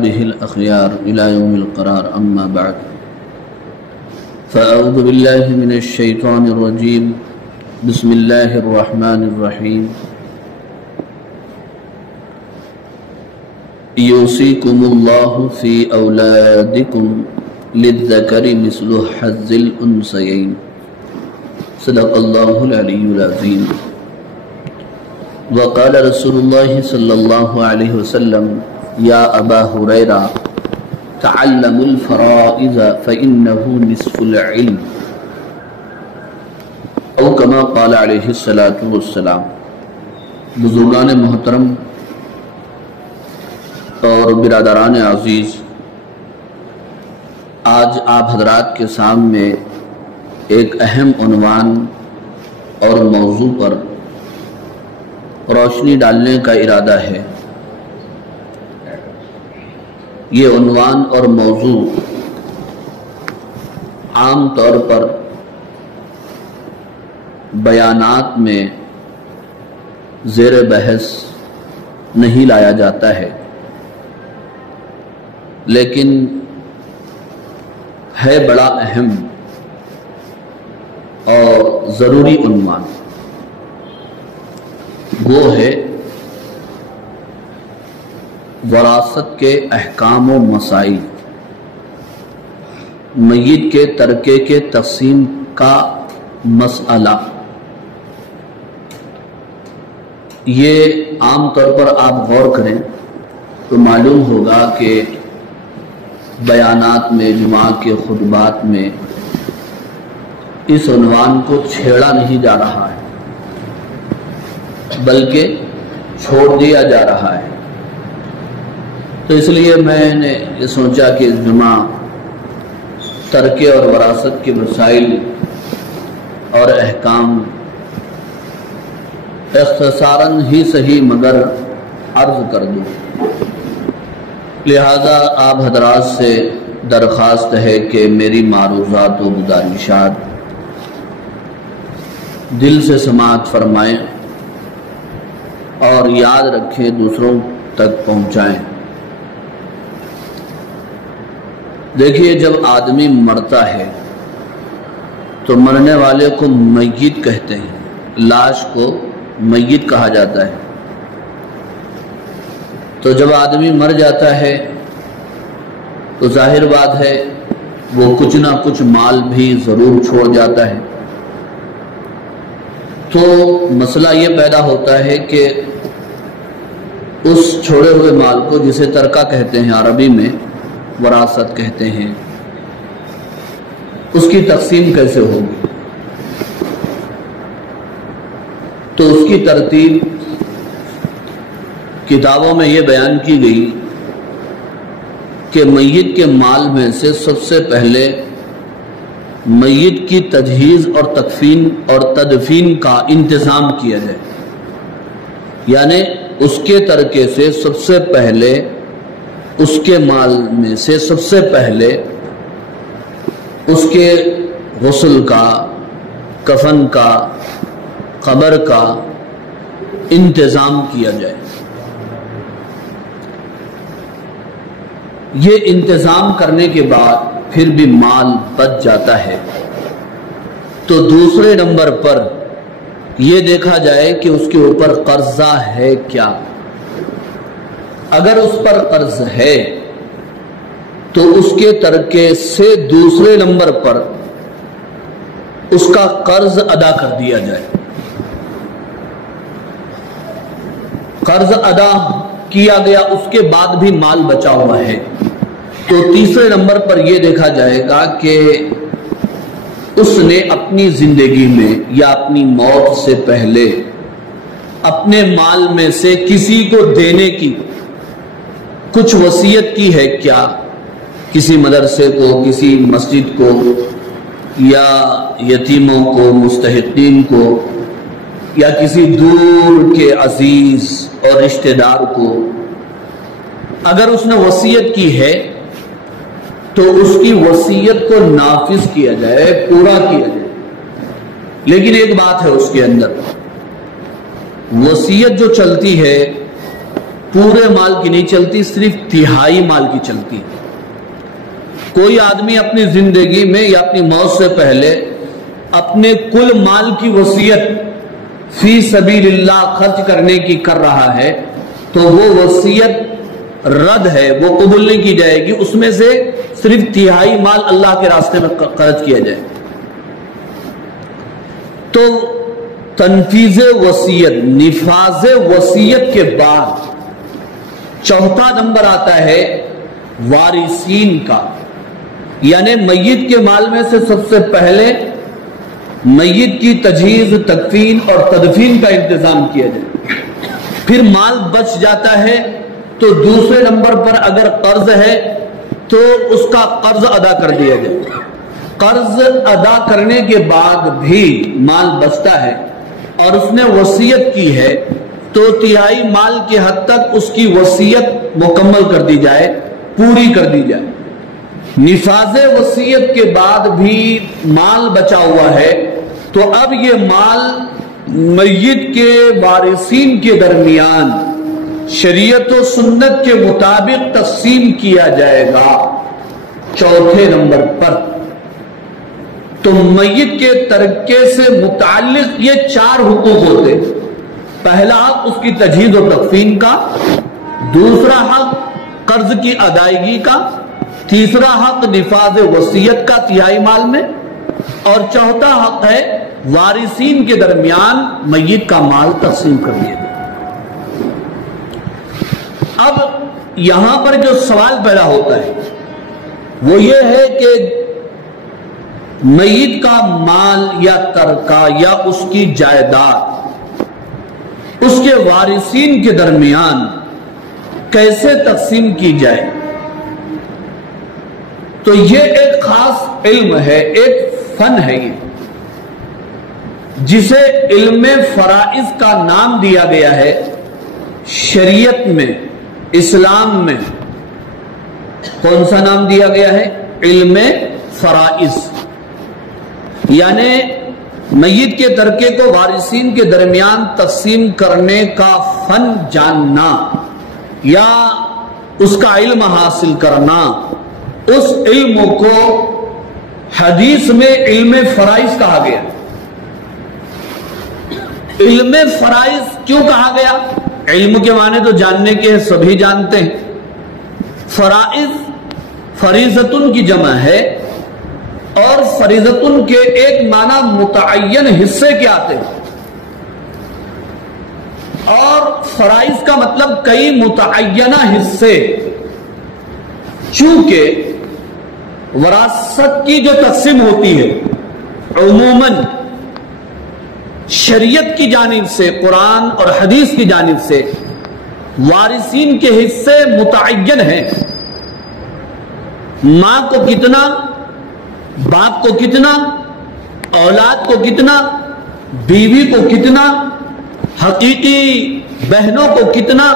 وأصحابه الأخيار إلى يوم القرار. أما بعد، فأعوذ بالله من الشيطان الرجيم. بسم الله الرحمن الرحيم. يوصيكم الله في أولادكم للذكر مثل حظ الأنثيين. صدق الله العلي العظيم. وقال رسول الله صلى الله عليه وسلم: يا أبا هريرة تعلموا الفرائض فإنه نصف العلم، او كما قال علیہ الصلاۃ والسلام. بزرگان محترم اور برادران عزیز، آج آپ حضرات کے سامنے ایک اہم عنوان اور موضوع پر روشنی ڈالنے کا ارادہ ہے. یہ عنوان اور موضوع عام طور پر بیانات میں زیر بحث نہیں لایا جاتا ہے، لیکن ہے بڑا اہم اور ضروری عنوان. وہ ہے وراثت کے احکام و مسائل، میت کے ترکے کے تقسیم کا مسئلہ. یہ عام طور پر آپ غور کریں تو معلوم ہوگا کہ بیانات میں، جمعہ کے خطبات میں اس عنوان کو چھیڑا نہیں جا رہا ہے، بلکہ چھوڑ دیا جا رہا ہے. تو اس لیے میں نے یہ سوچا کہ اس جمعہ ترکے اور وراثت کے مسائل اور احکام اختصاراً ہی صحیح مگر عرض کر دوں. لہذا آپ حضرات سے درخواست ہے کہ میری معروضات و گزارشات دل سے سماعت فرمائیں اور یاد رکھیں، دوسروں تک پہنچائیں. دیکھیے، جب آدمی مرتا ہے تو مرنے والے کو میت کہتے ہیں، لاش کو میت کہا جاتا ہے. تو جب آدمی مر جاتا ہے تو ظاہر بات ہے وہ کچھ نہ کچھ مال بھی ضرور چھوڑ جاتا ہے. تو مسئلہ یہ پیدا ہوتا ہے کہ اس چھوڑے ہوئے مال کو، جسے ترکہ کہتے ہیں عربی میں، وراثت کہتے ہیں، اس کی تقسیم کیسے ہوگی؟ تو اس کی ترتیب کتابوں میں یہ بیان کی گئی کہ میت کے مال میں سے سب سے پہلے میت کی تجہیز اور تکفین اور تدفین کا انتظام کیا جائے. یعنی اس کے ترکے سے سب سے پہلے، اس کے مال میں سے سب سے پہلے اس کے غسل کا، کفن کا، قبر کا انتظام کیا جائے. یہ انتظام کرنے کے بعد پھر بھی مال بچ جاتا ہے تو دوسرے نمبر پر یہ دیکھا جائے کہ اس کے اوپر قرضہ ہے کیا. اگر اس پر قرض ہے تو اس کے ترکے سے دوسرے نمبر پر اس کا قرض ادا کر دیا جائے. قرض ادا کیا گیا، اس کے بعد بھی مال بچا ہوا ہے تو تیسرے نمبر پر یہ دیکھا جائے گا کہ اس نے اپنی زندگی میں یا اپنی موت سے پہلے اپنے مال میں سے کسی کو دینے کی کچھ وصیت کی ہے کیا؟ کسی مدرسے کو، کسی مسجد کو، یا یتیموں کو، مستحقین کو، یا کسی دور کے عزیز اور رشتہ دار کو. اگر اس نے وصیت کی ہے تو اس کی وصیت کو نافذ کیا جائے، پورا کیا جائے. لیکن ایک بات ہے اس کے اندر، وصیت جو چلتی ہے پورے مال کی نہیں چلتی، صرف تہائی مال کی چلتی ہے۔ کوئی آدمی اپنی زندگی میں یا اپنی موت سے پہلے اپنے کل مال کی وصیت فی سبیل اللہ خرچ کرنے کی کر رہا ہے تو وہ وصیت رد ہے، وہ قبول نہیں کی جائے گی، اس میں سے صرف تہائی مال اللہ کے راستے میں خرچ کیا جائے۔ تو تنفیذ وصیت، نفاذ وصیت کے بعد چوتھا نمبر آتا ہے وارثین کا، یعنی میت کے مال میں سے سب سے پہلے میت کی تجہیز، تکفین اور تدفین کا انتظام کیا جائے۔ پھر مال بچ جاتا ہے تو دوسرے نمبر پر اگر قرض ہے تو اس کا قرض ادا کر دیا جائے۔ قرض ادا کرنے کے بعد بھی مال بچتا ہے اور اس نے وصیت کی ہے تو تہائی مال کی حد تک اس کی وصیت مکمل کر دی جائے، پوری کر دی جائے۔ نفاذ وصیت کے بعد بھی مال بچا ہوا ہے تو اب یہ مال میت کے وارثین کے درمیان شریعت و سنت کے مطابق تقسیم کیا جائے گا۔ چوتھے نمبر پر تو میت کے ترکے سے متعلق یہ 4 حقوق ہوتے ہیں۔ پہلا حق اس کی تجہیز و تکفین کا، دوسرا حق قرض کی ادائیگی کا، تیسرا حق نفاذ وصیت کا تہائی مال میں، اور چوتھا حق ہے وارثین کے درمیان میت کا مال تقسیم کر دیا جائے۔ اب یہاں پر جو سوال پیدا ہوتا ہے وہ یہ ہے کہ میت کا مال یا ترکہ یا اس کی جائیداد اس کے وارثین کے درمیان کیسے تقسیم کی جائے۔ تو یہ ایک خاص علم ہے، ایک فن ہے یہ، جسے علم فرائض کا نام دیا گیا ہے۔ شریعت میں، اسلام میں کون سا نام دیا گیا ہے؟ علم فرائض، یعنی میت کے ترکے کو وارثین کے درمیان تقسیم کرنے کا فن جاننا یا اس کا علم حاصل کرنا، اس علم کو حدیث میں علم فرائض کہا گیا۔ علم فرائض کیوں کہا گیا؟ علم کے معنی تو جاننے کے سبھی جانتے ہیں۔ فرائض فریضتن کی جمع ہے، اور فریضتن کے ایک معنی متعین حصے کے آتے ہیں، اور فرائض کا مطلب کئی متعینہ حصے۔ چونکہ وراثت کی جو تقسیم ہوتی ہے عموماً شریعت کی جانب سے، قرآن اور حدیث کی جانب سے وارثین کے حصے متعین ہیں۔ ماں کو کتنا، باپ کو کتنا، اولاد کو کتنا، بیوی کو کتنا، حقیقی بہنوں کو کتنا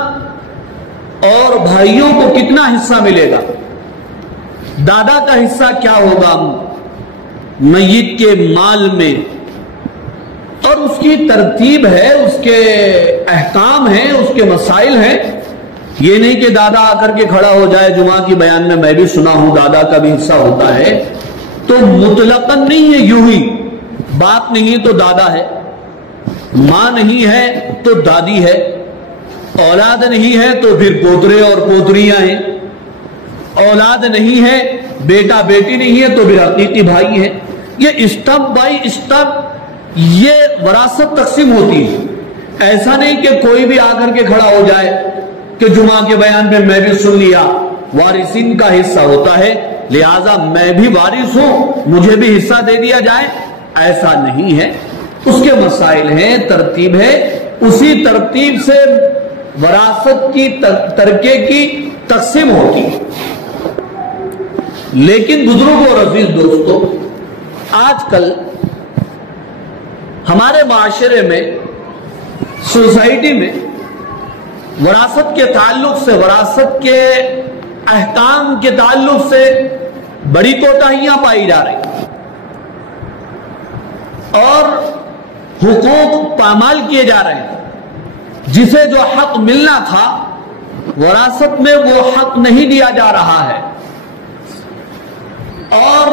اور بھائیوں کو کتنا حصہ ملے گا، دادا کا حصہ کیا ہوگا میت کے مال میں، اور اس کی ترتیب ہے، اس کے احکام ہیں، اس کے مسائل ہیں۔ یہ نہیں کہ دادا آ کر کے کھڑا ہو جائے جمعہ کی بیان میں بھی سنا ہوں دادا کا بھی حصہ ہوتا ہے، تو مطلقاً نہیں ہے یوں ہی، باپ نہیں تو دادا ہے، ماں نہیں ہے تو دادی ہے، اولاد نہیں ہے تو پھر پوترے اور پوتریاں ہیں، اولاد نہیں ہے، بیٹا بیٹی نہیں ہے تو پھر حقیقی بھائی ہیں۔ یہ اسٹپ بائی اسٹپ یہ وراثت تقسیم ہوتی ہے۔ ایسا نہیں کہ کوئی بھی آ کر کے کھڑا ہو جائے کہ جمعہ کے بیان میں بھی سن لیا، وارثین کا حصہ ہوتا ہے لہذا میں بھی وارث ہوں مجھے بھی حصہ دے دیا جائے، ایسا نہیں ہے۔ اس کے مسائل ہیں، ترتیب ہے، اسی ترتیب سے وراثت کی ترکے کی تقسیم ہوتی ہے۔ لیکن بزرگوں اور عزیز دوستوں، آج کل ہمارے معاشرے میں، سوسائٹی میں وراثت کے تعلق سے، وراثت کے احکام کے تعلق سے بڑی کوتاہیاں پائی جا رہی ہیں اور حقوق پامال کیے جا رہے ہیں۔ جسے جو حق ملنا تھا وراثت میں وہ حق نہیں دیا جا رہا ہے اور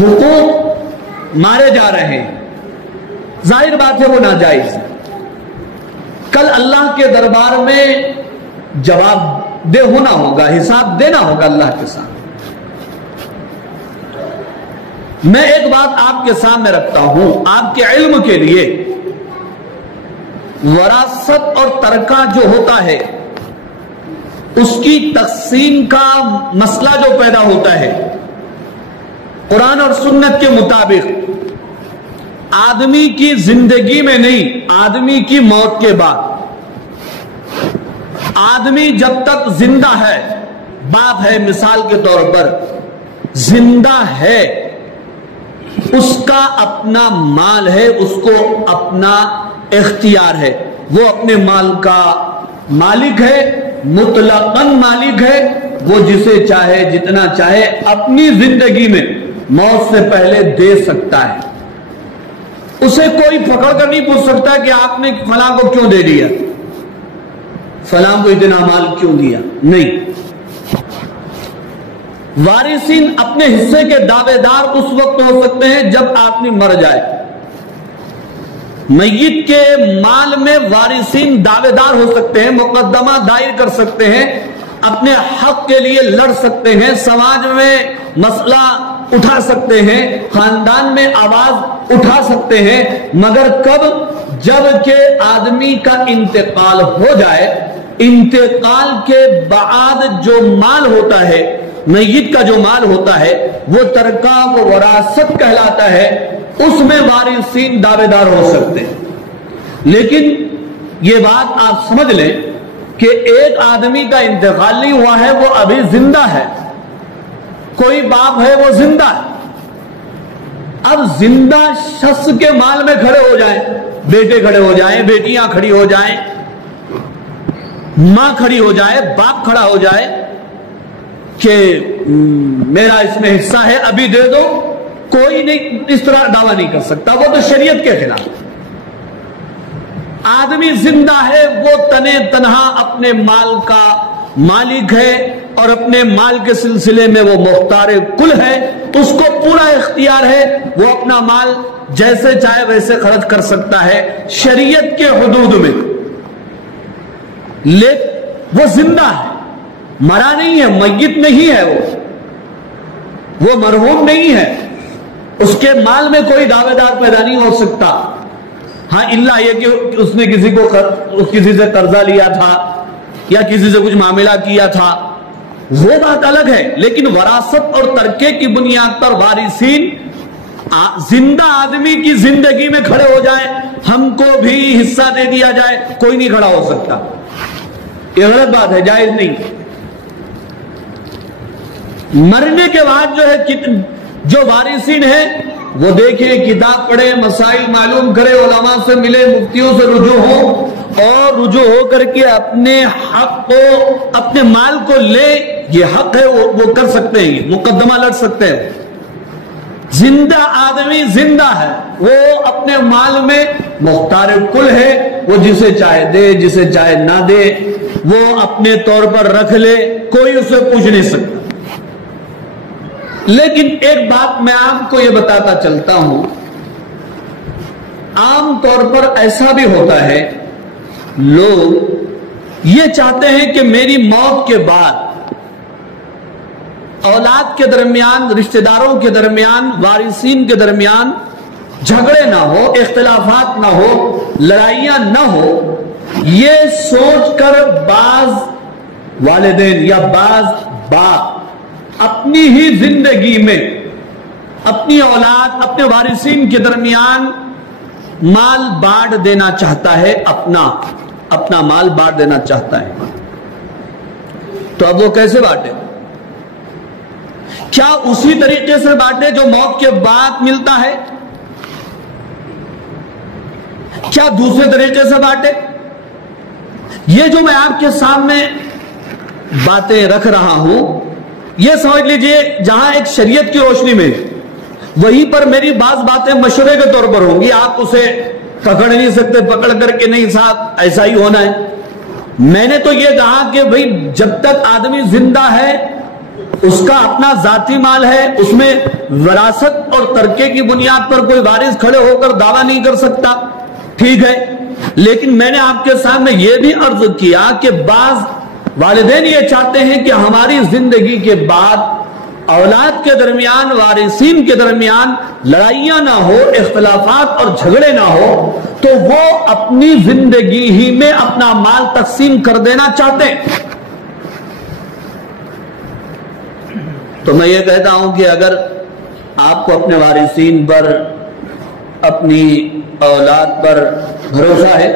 حقوق مارے جا رہے ہیں، ظاہر بات ہے وہ ناجائز ہے۔ کل اللہ کے دربار میں جواب دہ ہونا ہوگا، حساب دینا ہوگا اللہ کے سامنے۔ میں ایک بات آپ کے سامنے رکھتا ہوں آپ کے علم کے لیے، وراثت اور ترکہ جو ہوتا ہے اس کی تقسیم کا مسئلہ جو پیدا ہوتا ہے قرآن اور سنت کے مطابق آدمی کی زندگی میں نہیں، آدمی کی موت کے بعد۔ آدمی جب تک زندہ ہے، باپ ہے مثال کے طور پر، زندہ ہے، اس کا اپنا مال ہے، اس کو اپنا اختیار ہے، وہ اپنے مال کا مالک ہے، مطلقاً مالک ہے، وہ جسے چاہے جتنا چاہے اپنی زندگی میں موت سے پہلے دے سکتا ہے۔ اسے کوئی پکڑ کر نہیں پوچھ سکتا کہ آپ نے فلاں کو کیوں دے دیا، فلاں کو اتنا مال کیوں دیا، نہیں۔ وارثین اپنے حصے کے دعوے دار اس وقت ہو سکتے ہیں جب آدمی مر جائے۔ میت کے مال میں وارثین دعوے دار ہو سکتے ہیں، مقدمہ دائر کر سکتے ہیں، اپنے حق کے لیے لڑ سکتے ہیں، سماج میں مسئلہ اٹھا سکتے ہیں، خاندان میں آواز اٹھا سکتے ہیں، مگر کب؟ جب کہ آدمی کا انتقال ہو جائے، انتقال کے بعد جو مال ہوتا ہے، میت کا جو مال ہوتا ہے، وہ ترکہ و وراثت کہلاتا ہے، اس میں وارثین دعوے دار ہو سکتے ہیں۔ لیکن یہ بات آپ سمجھ لیں کہ ایک آدمی کا انتقال نہیں ہوا ہے، وہ ابھی زندہ ہے، کوئی باپ ہے وہ زندہ ہے۔ اب زندہ شخص کے مال میں کھڑے ہو جائیں، بیٹے کھڑے ہو جائیں، بیٹیاں کھڑی ہو جائیں، ماں کھڑی ہو جائے، باپ کھڑا ہو جائے کہ میرا اس میں حصہ ہے ابھی دے دو، کوئی نہیں اس طرح دعویٰ نہیں کر سکتا، وہ تو شریعت کے خلاف۔ آدمی زندہ ہے، وہ تنے تنہا اپنے مال کا مالک ہے اور اپنے مال کے سلسلے میں وہ مختار کل ہے، اس کو پورا اختیار ہے، وہ اپنا مال جیسے چاہے ویسے خرچ کر سکتا ہے شریعت کے حدود میں۔ لیکن وہ زندہ ہے، مرا نہیں ہے، میت نہیں ہے، وہ مرحوم نہیں ہے، اس کے مال میں کوئی دعوے دار پیدا نہیں ہو سکتا۔ ہاں الا یہ کہ اس نے کسی سے قرضہ لیا تھا یا کسی سے کچھ معاملہ کیا تھا، وہ بات الگ ہے۔ لیکن وراثت اور ترکے کی بنیاد پر وارثین زندہ آدمی کی زندگی میں کھڑے ہو جائیں، ہم کو بھی حصہ دے دیا جائے، کوئی نہیں کھڑا ہو سکتا، یہ غلط بات ہے، جائز نہیں۔ مرنے کے بعد جو ہے جو وارثین ہیں وہ دیکھیں، کتاب پڑھیں، مسائل معلوم کریں، علماء سے ملے، مفتیوں سے رجوع ہوں اور رجوع ہو کر کے اپنے حق کو، اپنے مال کو لے، یہ حق ہے، وہ کر سکتے ہیں، مقدمہ لڑ سکتے ہیں۔ زندہ آدمی زندہ ہے، وہ اپنے مال میں مختار کل ہے، وہ جسے چاہے دے، جسے چاہے نہ دے، وہ اپنے طور پر رکھ لے، کوئی اسے پوچھ نہیں سکتا۔ لیکن ایک بات میں آپ کو یہ بتاتا چلتا ہوں، عام طور پر ایسا بھی ہوتا ہے، لوگ یہ چاہتے ہیں کہ میری موت کے بعد اولاد کے درمیان، رشتہ داروں کے درمیان، وارثین کے درمیان جھگڑے نہ ہو، اختلافات نہ ہو، لڑائیاں نہ ہو، یہ سوچ کر بعض والدین یا بعض باپ اپنی ہی زندگی میں اپنی اولاد، اپنے وارثین کے درمیان مال بانٹ دینا چاہتا ہے، اپنا مال بانٹ دینا چاہتا ہے۔ تو اب وہ کیسے بانٹے؟ کیا اسی طریقے سے بانٹے جو موت کے بعد ملتا ہے؟ کیا دوسرے طریقے سے بانٹے؟ یہ جو میں آپ کے سامنے باتیں رکھ رہا ہوں، یہ سمجھ لیجئے جہاں ایک شریعت کی روشنی میں، وہیں پر میری بعض باتیں مشورے کے طور پر ہوں گی، آپ اسے پکڑ نہیں سکتے، پکڑ کر کے نہیں صاحب ایسا ہی ہونا ہے، میں نے تو یہ کہا کہ بھئی جب تک آدمی زندہ ہے اس کا اپنا ذاتی مال ہے، اس میں وراثت اور ترکے کی بنیاد پر کوئی وارث کھڑے ہو کر دعویٰ نہیں کر سکتا، ٹھیک ہے، لیکن میں نے آپ کے سامنے یہ بھی عرض کیا کہ بعض والدین یہ چاہتے ہیں کہ ہماری زندگی کے بعد اولاد کے درمیان، وارثین کے درمیان لڑائیاں نہ ہو، اختلافات اور جھگڑے نہ ہو، تو وہ اپنی زندگی ہی میں اپنا مال تقسیم کر دینا چاہتے ہیں۔ تو میں یہ کہتا ہوں کہ اگر آپ کو اپنے وارثین پر، اپنی اولاد پر بھروسہ ہے،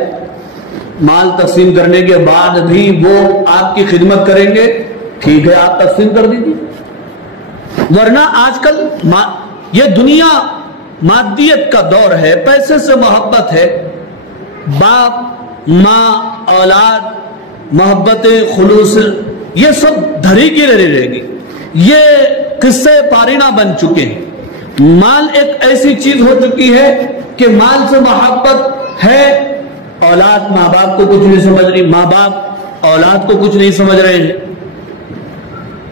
مال تقسیم کرنے کے بعد بھی وہ آپ کی خدمت کریں گے، ٹھیک ہے، آپ تقسیم کر دیجیے، ورنہ آج کل یہ دنیا مادیت کا دور ہے، پیسے سے محبت ہے، باپ ماں اولاد محبت خلوص یہ سب دھری کی رہے گی، یہ قصے پارینہ بن چکے ہیں۔ مال ایک ایسی چیز ہو چکی ہے کہ مال سے محبت ہے، اولاد ماں باپ کو کچھ نہیں سمجھ رہی، ماں باپ اولاد کو کچھ نہیں سمجھ رہے ہیں۔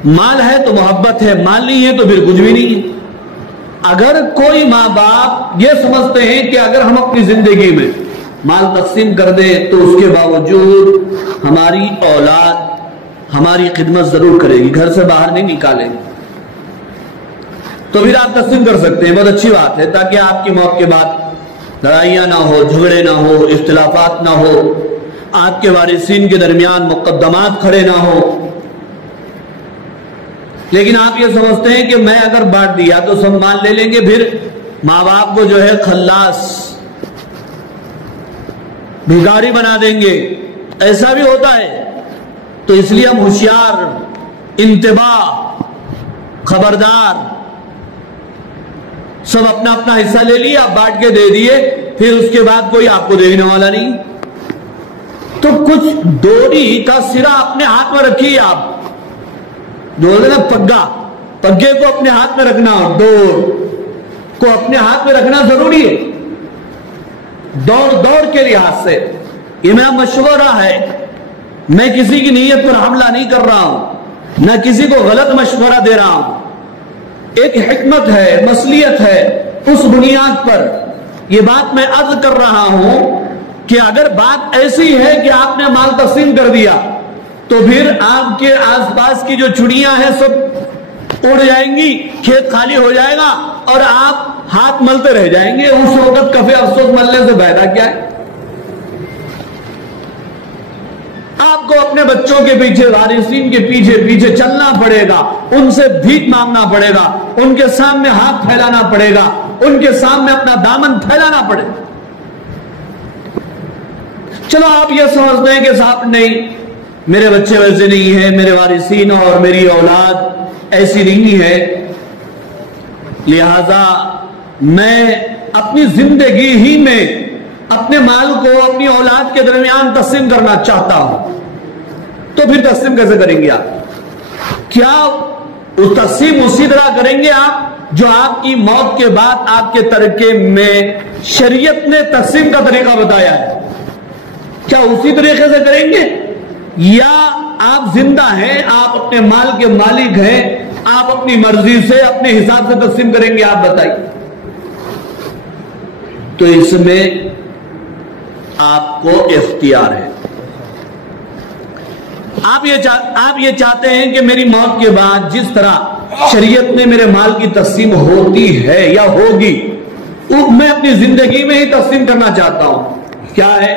مال ہے تو محبت ہے، مال نہیں ہے تو پھر کچھ بھی نہیں ہے۔ اگر کوئی ماں باپ یہ سمجھتے ہیں کہ اگر ہم اپنی زندگی میں مال تقسیم کر دیں تو اس کے باوجود ہماری اولاد ہماری خدمت ضرور کرے گی، گھر سے باہر نہیں نکالے گی، تو پھر آپ تقسیم کر سکتے ہیں، بہت اچھی بات ہے، تاکہ آپ کی موت کے بعد لڑائیاں نہ ہو، جھگڑے نہ ہو، اختلافات نہ ہو، آپ کے وارثین کے درمیان مقدمات کھڑے نہ ہو۔ لیکن آپ یہ سمجھتے ہیں کہ میں اگر بانٹ دیا تو سب مال لے لیں گے، پھر ماں باپ کو جو ہے خلاص بھکاری بنا دیں گے، ایسا بھی ہوتا ہے۔ تو اس لیے ہم ہوشیار، انتباہ، خبردار، سب اپنا اپنا حصہ لے لیا، بانٹ کے دے دیے، پھر اس کے بعد کوئی آپ کو دینے والا نہیں۔ تو کچھ ڈوری کا سرا اپنے ہاتھ میں رکھیے، آپ بولتے نا پگا، پگے کو اپنے ہاتھ میں رکھنا، ڈور کو اپنے ہاتھ میں رکھنا ضروری ہے، دوڑ کے لحاظ سے۔ یہ میرا مشورہ ہے، میں کسی کی نیت پر حملہ نہیں کر رہا ہوں، نہ کسی کو غلط مشورہ دے رہا ہوں، ایک حکمت ہے، مصلیحت ہے، اس بنیاد پر یہ بات میں عرض کر رہا ہوں کہ اگر بات ایسی ہے کہ آپ نے مال تقسیم کر دیا تو پھر آپ کے آس پاس کی جو چڑیاں ہیں سب اڑ جائیں گی، کھیت خالی ہو جائے گا اور آپ ہاتھ ملتے رہ جائیں گے۔ اس وقت کفے افسوس ملنے سے فائدہ کیا ہے؟ آپ کو اپنے بچوں کے پیچھے، وارثین کے پیچھے چلنا پڑے گا، ان سے بھیک مانگنا پڑے گا، ان کے سامنے ہاتھ پھیلانا پڑے گا، ان کے سامنے اپنا دامن پھیلانا پڑے گا۔ چلو آپ یہ سمجھتے ہیں کہ صاحب نہیں، میرے بچے ویسے نہیں ہیں، میرے وارثین اور میری اولاد ایسی نہیں ہے، لہذا میں اپنی زندگی ہی میں اپنے مال کو اپنی اولاد کے درمیان تقسیم کرنا چاہتا ہوں، تو پھر تقسیم کیسے کریں گے آپ؟ کیا تقسیم اسی طرح کریں گے آپ جو آپ کی موت کے بعد آپ کے ترکے میں شریعت نے تقسیم کا طریقہ بتایا ہے؟ کیا اسی طریقے سے کریں گے، یا آپ زندہ ہیں، آپ اپنے مال کے مالک ہیں، آپ اپنی مرضی سے اپنے حساب سے تقسیم کریں گے؟ آپ بتائیے۔ تو اس میں آپ کو اختیار ہے، آپ یہ چاہتے ہیں کہ میری موت کے بعد جس طرح شریعت نے میرے مال کی تقسیم ہوتی ہے یا ہوگی، میں اپنی زندگی میں ہی تقسیم کرنا چاہتا ہوں۔ کیا ہے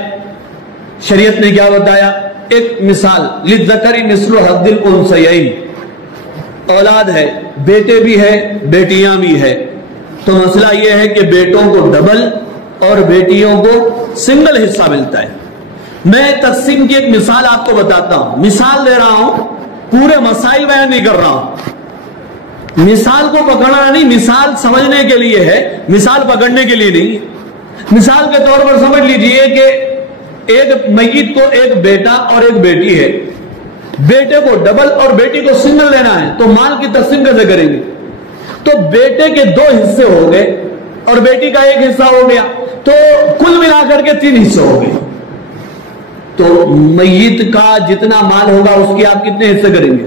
شریعت نے کیا بتایا؟ ایک مثال، للذکر مثل حظ الانثیین، اولاد ہے، بیٹے بھی ہے بیٹیاں بھی ہے، تو مسئلہ یہ ہے کہ بیٹوں کو ڈبل اور بیٹیوں کو سنگل حصہ ملتا ہے۔ میں تقسیم کی ایک مثال آپ کو بتاتا ہوں، مثال دے رہا ہوں، پورے مسائل بیان نہیں کر رہا ہوں، مثال کو پکڑنا نہیں، مثال سمجھنے کے لیے ہے، مثال پکڑنے کے لیے نہیں۔ مثال کے طور پر سمجھ لیجئے کہ ایک میت کو ایک بیٹا اور ایک بیٹی ہے، بیٹے کو ڈبل اور بیٹی کو سنگل لینا ہے، تو مال کی تقسیم کیسے کریں گے؟ تو بیٹے کے 2 حصے ہو گئے اور بیٹی کا 1 حصہ ہو گیا، تو کل ملا کر کے 3 حصے ہو گئے۔ تو میت کا جتنا مال ہوگا اس کے آپ کتنے حصے کریں گے؟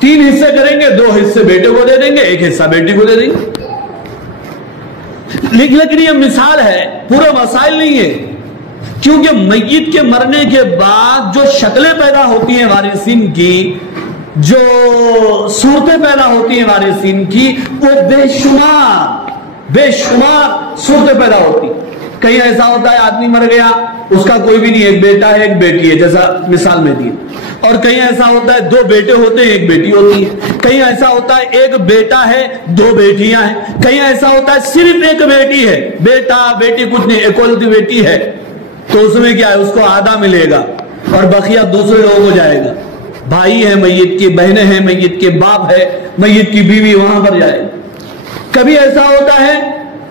3 حصے کریں گے. 2 حصے بیٹے کو دے دیں گے, 1 حصہ بیٹی کو دے دیں گے. لیکن یہ مثال ہے, پورا مسائل نہیں ہے. کیونکہ میت کے مرنے کے بعد جو شکلیں پیدا ہوتی ہیں وارثین کی, جو صورتیں پیدا ہوتی ہیں وارثین کی, وہ بے شمار صورتیں پیدا ہوتی. کہیں ایسا ہوتا ہے آدمی مر گیا, اس کا کوئی بھی نہیں, ایک بیٹا ہے ایک بیٹی ہے, جیسا مثال میں دی. اور کہیں ایسا ہوتا ہے 2 بیٹے ہوتے ہیں ایک بیٹی ہوتی ہے. کہیں ایسا ہوتا ہے ایک بیٹا ہے 2 بیٹیاں ہیں. کہیں ایسا ہوتا ہے صرف ایک بیٹی ہے, بیٹا بیٹی کچھ نہیں, ایکولتی بیٹی ہے. تو اس میں کیا ہے, اس کو آدھا ملے گا اور بقیہ دوسرے لوگوں کو جائے گا. بھائی ہے میت کی, بہنیں ہیں میت کے, باپ ہے میت کی, بیوی وہاں پر جائے گا. کبھی ایسا ہوتا ہے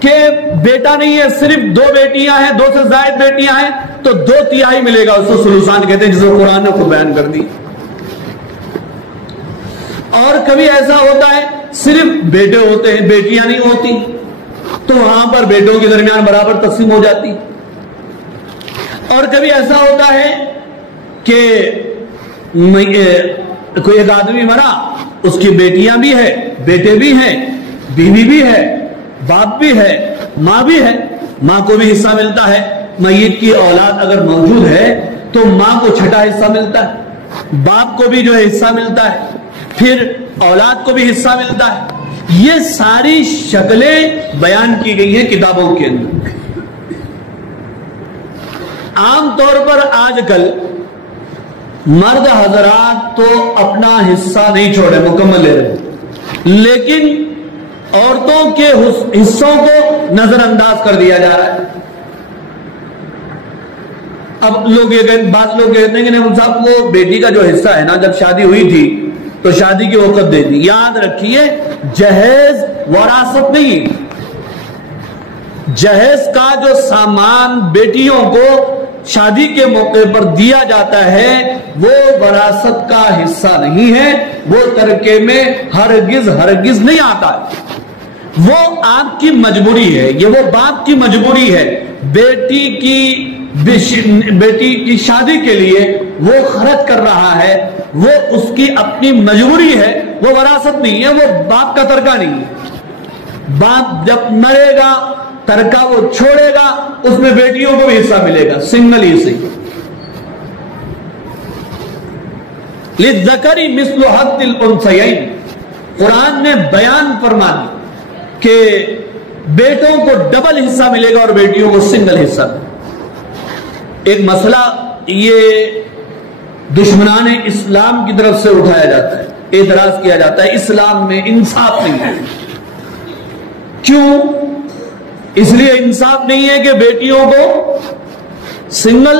کہ بیٹا نہیں ہے, صرف 2 بیٹیاں ہیں, 2 سے زائد بیٹیاں ہیں, تو 2/3 ملے گا. اس کو ثلثان کہتے ہیں, جسے قرآن نے خود بیان کر دی. اور کبھی ایسا ہوتا ہے صرف بیٹے ہوتے ہیں, بیٹیاں نہیں ہوتی, تو وہاں پر بیٹوں کے درمیان برابر تقسیم ہو جاتی. اور کبھی ایسا ہوتا ہے کہ کوئی ایک آدمی مرا, اس کی بیٹیاں بھی ہے, بیٹے بھی ہیں, بیوی بھی ہے, باپ بھی ہے, ماں بھی ہے. ماں کو بھی حصہ ملتا ہے. میت کی اولاد اگر موجود ہے تو ماں کو 6واں حصہ ملتا ہے, باپ کو بھی جو ہے حصہ ملتا ہے, پھر اولاد کو بھی حصہ ملتا ہے. یہ ساری شکلیں بیان کی گئی ہیں کتابوں کے اندر. عام طور پر آج کل مرد حضرات تو اپنا حصہ نہیں چھوڑے, مکمل لے رہے, لیکن عورتوں کے حصوں کو نظر انداز کر دیا جا رہا ہے. اب لوگ یہ کہتے, بعض لوگ کہتے ہیں کہ نہیں صاحب وہ بیٹی کا جو حصہ ہے نا, جب شادی ہوئی تھی تو شادی کی وقت دے دی. یاد رکھیے جہیز وراثت نہیں, جہیز کا جو سامان بیٹیوں کو شادی کے موقع پر دیا جاتا ہے وہ وراثت کا حصہ نہیں ہے, وہ ترکے میں ہرگز نہیں آتا ہے. وہ آپ کی مجبوری ہے, یہ وہ باپ کی مجبوری ہے. بیٹی کی شادی کے لیے وہ خرچ کر رہا ہے, وہ اس کی اپنی مجبوری ہے, وہ وراثت نہیں ہے, وہ باپ کا ترکہ نہیں ہے. باپ جب مرے گا ترکہ وہ چھوڑے گا, اس میں بیٹیوں کو بھی حصہ ملے گا, سنگل ہی سے. للذکر مثل حظ الانثیین, قرآن نے بیان فرما دی کہ بیٹوں کو ڈبل حصہ ملے گا اور بیٹیوں کو سنگل حصہ. ایک مسئلہ یہ دشمنان اسلام کی طرف سے اٹھایا جاتا ہے, اعتراض کیا جاتا ہے اسلام میں انصاف نہیں ہے. کیوں؟ اس لیے انصاف نہیں ہے کہ بیٹیوں کو سنگل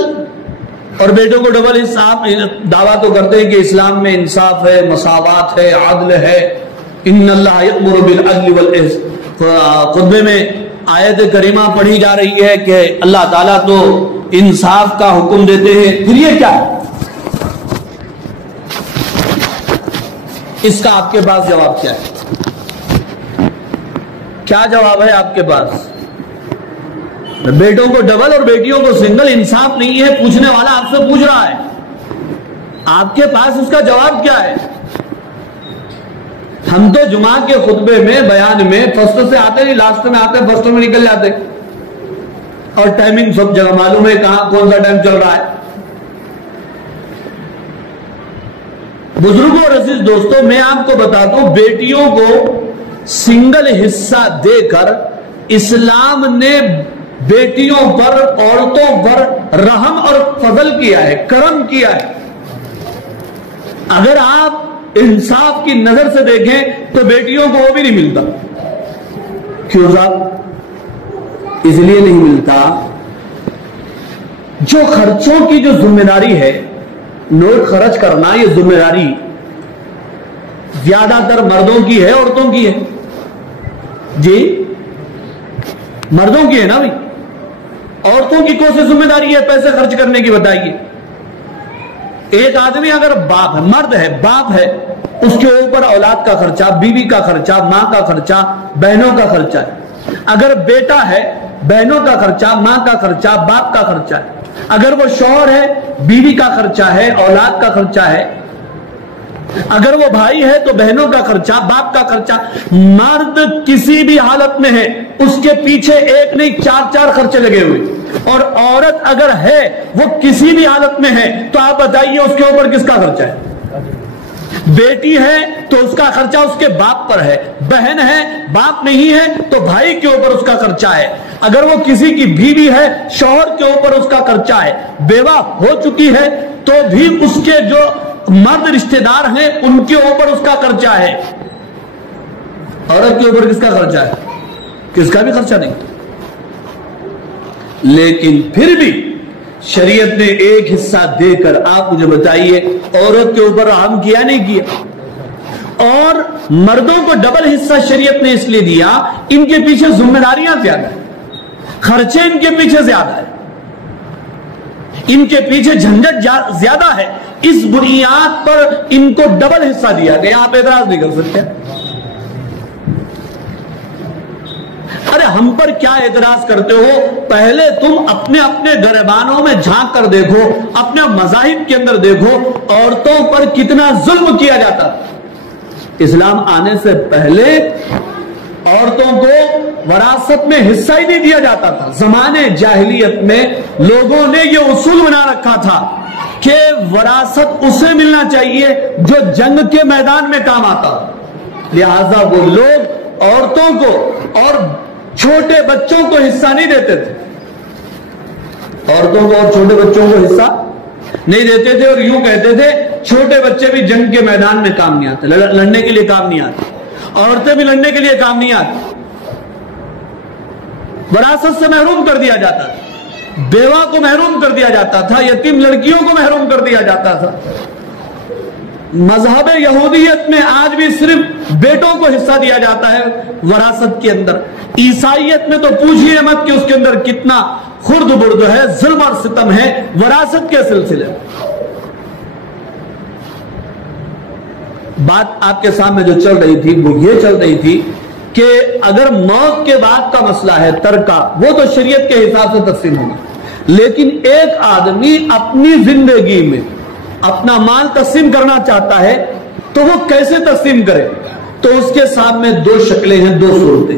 اور بیٹوں کو ڈبل حصہ. دعویٰ تو کرتے ہیں کہ اسلام میں انصاف ہے, مساوات ہے, عدل ہے. ان اللہ یأمر بالعدل والاحسان. خطبے میں آیت کریمہ پڑھی جا رہی ہے کہ اللہ تعالیٰ تو انصاف کا حکم دیتے ہیں. پھر یہ کیا ہے؟ اس کا آپ کے پاس جواب کیا ہے؟ کیا جواب ہے آپ کے پاس؟ بیٹوں کو ڈبل اور بیٹیوں کو سنگل انصاف نہیں ہے. پوچھنے والا آپ سے پوچھ رہا ہے, آپ کے پاس اس کا جواب کیا ہے؟ ہم تو جمعہ کے خطبے میں بیان میں فرسٹ سے آتے نہیں, لاسٹ میں آتے, فرسٹ میں نکل جاتے, اور ٹائمنگ سب جگہ معلوم ہے کہاں کون سا ٹائم چل رہا ہے. بزرگوں اور عزیز دوستوں, میں آپ کو بتاتا ہوں, بیٹیوں کو سنگل حصہ دے کر اسلام نے بیٹیوں پر, عورتوں پر رحم اور فضل کیا ہے, کرم کیا ہے. اگر آپ انصاف کی نظر سے دیکھیں تو بیٹیوں کو وہ بھی نہیں ملتا. کیوں صاحب؟ اس لیے نہیں ملتا, جو خرچوں کی جو ذمہ داری ہے, نوٹ خرچ کرنا, یہ ذمہ داری زیادہ تر مردوں کی ہے, عورتوں کی ہے؟ جی مردوں کی ہے نا بھائی. عورتوں کی کون سی ذمہ داری ہے پیسے خرچ کرنے کی, بتائیے. ایک آدمی اگر باپ ہے, مرد ہے, باپ ہے, اس کے اوپر اولاد کا خرچہ, بیوی کا خرچہ, ماں کا خرچہ, بہنوں کا خرچہ ہے. اگر بیٹا ہے, بہنوں کا خرچہ, ماں کا خرچہ, باپ کا خرچہ ہے. اگر وہ شوہر ہے بیوی کا خرچہ ہے، اولاد کا خرچہ ہے، اگر وہ بھائی ہے تو بہنوں کا خرچہ، باپ کا خرچہ. مرد کسی بھی حالت میں ہے اس کے پیچھے ایک نہیں 4 خرچے لگے ہوئے. اور عورت اگر ہے وہ کسی بھی حالت میں ہے تو آپ بتائیے اس کے اوپر کس کا خرچہ ہے؟ بیٹی ہے تو اس کا خرچہ اس کے باپ پر ہے، بہن ہے، باپ نہیں ہے تو بھائی کے اوپر اس کا خرچہ ہے. اگر وہ کسی کی بیوی ہے شوہر کے اوپر اس کا خرچہ ہے. بیوہ ہو چکی ہے تو بھی اس کے جو مرد رشتہ دار ہیں ان کے اوپر اس کا خرچہ ہے. عورت کے اوپر کس کا خرچہ ہے؟ کس کا بھی خرچہ نہیں. لیکن پھر بھی شریعت نے ایک حصہ دے کر آپ مجھے بتائیے عورت کے اوپر رحم کیا نہیں کیا؟ اور مردوں کو ڈبل حصہ شریعت نے اس لیے دیا، ان کے پیچھے ذمہ داریاں زیادہ ہیں، خرچے ان کے پیچھے زیادہ ہے، ان کے پیچھے جھنجٹ زیادہ ہے. اس بنیاد پر ان کو ڈبل حصہ دیا گیا. آپ اعتراض نہیں کر سکتے. ارے ہم پر کیا اعتراض کرتے ہو؟ پہلے تم اپنے اپنے گریبانوں میں جھانک کر دیکھو، اپنے مذاہب کے اندر دیکھو عورتوں پر کتنا ظلم کیا جاتا. اسلام آنے سے پہلے عورتوں کو وراثت میں حصہ ہی نہیں دیا جاتا تھا. زمانے جاہلیت میں لوگوں نے یہ اصول بنا رکھا تھا کہ وراثت اسے ملنا چاہیے جو جنگ کے میدان میں کام آتا. لہذا وہ لوگ عورتوں کو اور چھوٹے بچوں کو حصہ نہیں دیتے تھے. عورتوں کو اور چھوٹے بچوں کو حصہ نہیں دیتے تھے اور یوں کہتے تھے چھوٹے بچے بھی جنگ کے میدان میں کام نہیں آتے، لڑنے کے لیے کام نہیں آتے، عورتیں بھی لڑنے کے لیے کام نہیں آتی. وراثت سے محروم کر دیا جاتا تھا، بیوہ کو محروم کر دیا جاتا تھا، یتیم لڑکیوں کو محروم کر دیا جاتا تھا. مذہب یہودیت میں آج بھی صرف بیٹوں کو حصہ دیا جاتا ہے وراثت کے اندر. عیسائیت میں تو پوچھئے مت کہ اس کے اندر کتنا خرد برد ہے، ظلم اور ستم ہے وراثت کے سلسلے. بات آپ کے سامنے جو چل رہی تھی وہ یہ چل رہی تھی کہ اگر موت کے بعد کا مسئلہ ہے ترکہ، وہ تو شریعت کے حساب سے تقسیم ہوگا. لیکن ایک آدمی اپنی زندگی میں اپنا مال تقسیم کرنا چاہتا ہے تو وہ کیسے تقسیم کرے؟ تو اس کے سامنے 2 شکلیں ہیں، 2 صورتیں.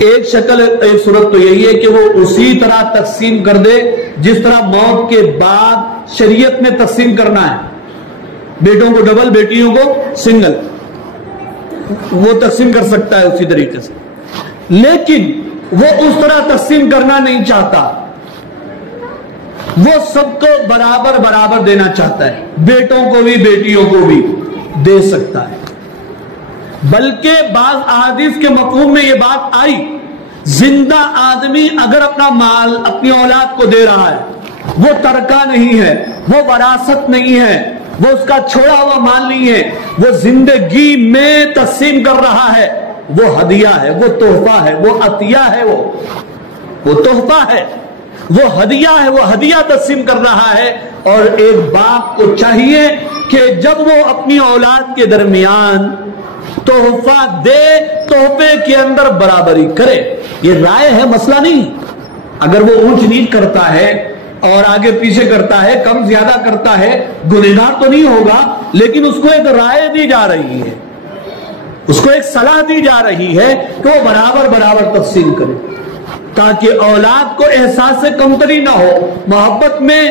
ایک صورت تو یہی ہے کہ وہ اسی طرح تقسیم کر دے جس طرح موت کے بعد شریعت میں تقسیم کرنا ہے. بیٹوں کو ڈبل، بیٹیوں کو سنگل، وہ تقسیم کر سکتا ہے اسی طریقے سے. لیکن وہ اس طرح تقسیم کرنا نہیں چاہتا، وہ سب کو برابر برابر دینا چاہتا ہے. بیٹوں کو بھی بیٹیوں کو بھی دے سکتا ہے. بلکہ بعض احادیث کے مفہوم میں یہ بات آئی، زندہ آدمی اگر اپنا مال اپنی اولاد کو دے رہا ہے وہ ترکہ نہیں ہے، وہ وراثت نہیں ہے، وہ اس کا چھوڑا ہوا مال نہیں ہے، وہ زندگی میں تقسیم کر رہا ہے. وہ ہدیہ ہے، وہ تحفہ ہے، وہ عطیہ ہے، وہ تحفہ ہے، وہ ہدیہ ہے، وہ ہدیہ تقسیم کر رہا ہے. اور ایک باپ کو چاہیے کہ جب وہ اپنی اولاد کے درمیان تحفہ دے تحفے کے اندر برابری کرے. یہ رائے ہے، مسئلہ نہیں. اگر وہ اونچ نیچ کرتا ہے اور آگے پیچھے کرتا ہے، کم زیادہ کرتا ہے، گنہگار تو نہیں ہوگا، لیکن اس کو ایک رائے دی جا رہی ہے، اس کو ایک صلاح دی جا رہی ہے کہ وہ برابر برابر تقسیم کرے تاکہ اولاد کو احساس سے کمتری نہ ہو، محبت میں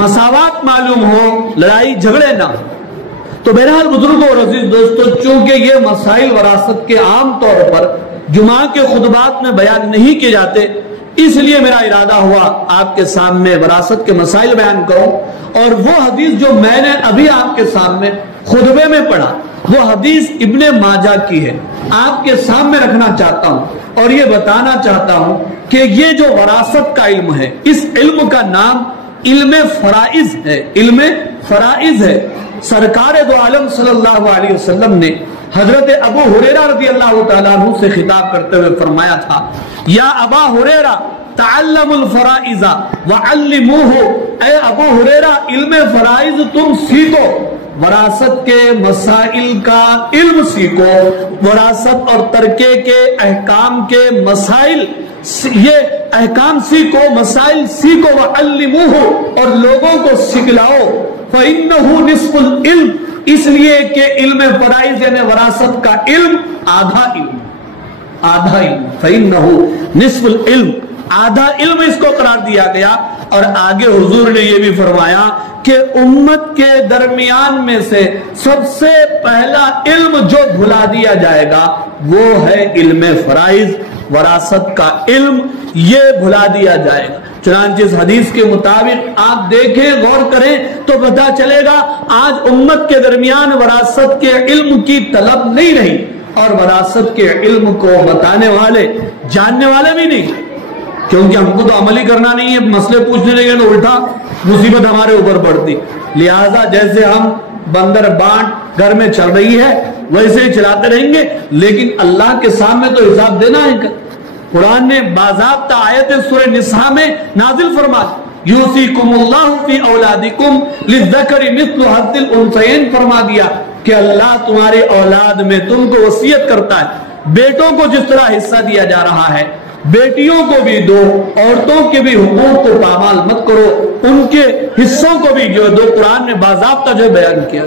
مساوات معلوم ہو، لڑائی جھگڑے نہ ہو. تو بہرحال بزرگوں اور عزیز دوستو، چونکہ یہ مسائل وراثت کے عام طور پر جمعہ کے خطبات میں بیان نہیں کیے جاتے، اس لیے میرا ارادہ ہوا آپ کے سامنے وراثت کے مسائل بیان کروں. اور وہ حدیث جو میں نے ابھی آپ کے سامنے خطبے میں پڑھا وہ حدیث ابن ماجہ کی ہے، آپ کے سامنے رکھنا چاہتا ہوں اور یہ بتانا چاہتا ہوں کہ یہ جو وراثت کا علم ہے، اس علم کا نام علم فرائض ہے. علم فرائض ہے. سرکار دو عالم صلی اللہ علیہ وسلم نے حضرت ابو ہریرہ رضی اللہ تعالیٰ عنہ سے خطاب کرتے ہوئے فرمایا تھا، یا ابا ہریرہ تعلم الفرائض وعلموہ، اے ابو ہریرہ علم فرائض تم سیکھو وراثت کے مسائل کا علم سیکھو، وراثت اور ترکے کے احکام کے مسائل، یہ احکام سیکھو، مسائل سیکھو، وعلموہ، اور لوگوں کو سکھلاؤ، فإنہ نصف العلم، اس لیے کہ علم فرائض یعنی وراثت کا علم آدھا علم، آدھا علم، فإنہ نصف العلم، آدھا علم اس کو قرار دیا گیا۔ اور آگے حضور نے یہ بھی فرمایا کہ امت کے درمیان میں سے سب سے پہلا علم جو بھلا دیا جائے گا وہ ہے علم فرائض، وراثت کا علم، یہ بھلا دیا جائے گا۔ چنانچہ اس حدیث کے مطابق آپ دیکھیں، غور کریں تو پتہ چلے گا آج امت کے درمیان وراثت کے علم کی طلب نہیں رہی، اور وراثت کے علم کو بتانے والے، جاننے والے بھی نہیں، کیونکہ ہم کو تو عمل ہی کرنا نہیں ہے، مسئلے پوچھنے لگے تو الٹا مصیبت ہمارے اوپر پڑتی۔ لہٰذا جیسے ہم بندر بانٹ گھر میں چل رہی ہے ویسے ہی چلاتے رہیں گے، لیکن اللہ کے سامنے تو حساب دینا ہے۔ قرآن نے باضابطہ آیت سورہ نساء میں نازل فرما، یوصیکم اللہ فی اولادکم للذکر مثل حظ الانثیین، فرما دیا کہ اللہ تمہارے اولاد میں تم کو وصیت کرتا ہے، بیٹوں کو جس طرح حصہ دیا جا رہا ہے بیٹیوں کو بھی دو، عورتوں کے بھی حقوق کو پامال مت کرو، ان کے حصوں کو بھی جو دو، قرآن نے باضابطہ جو بیان کیا۔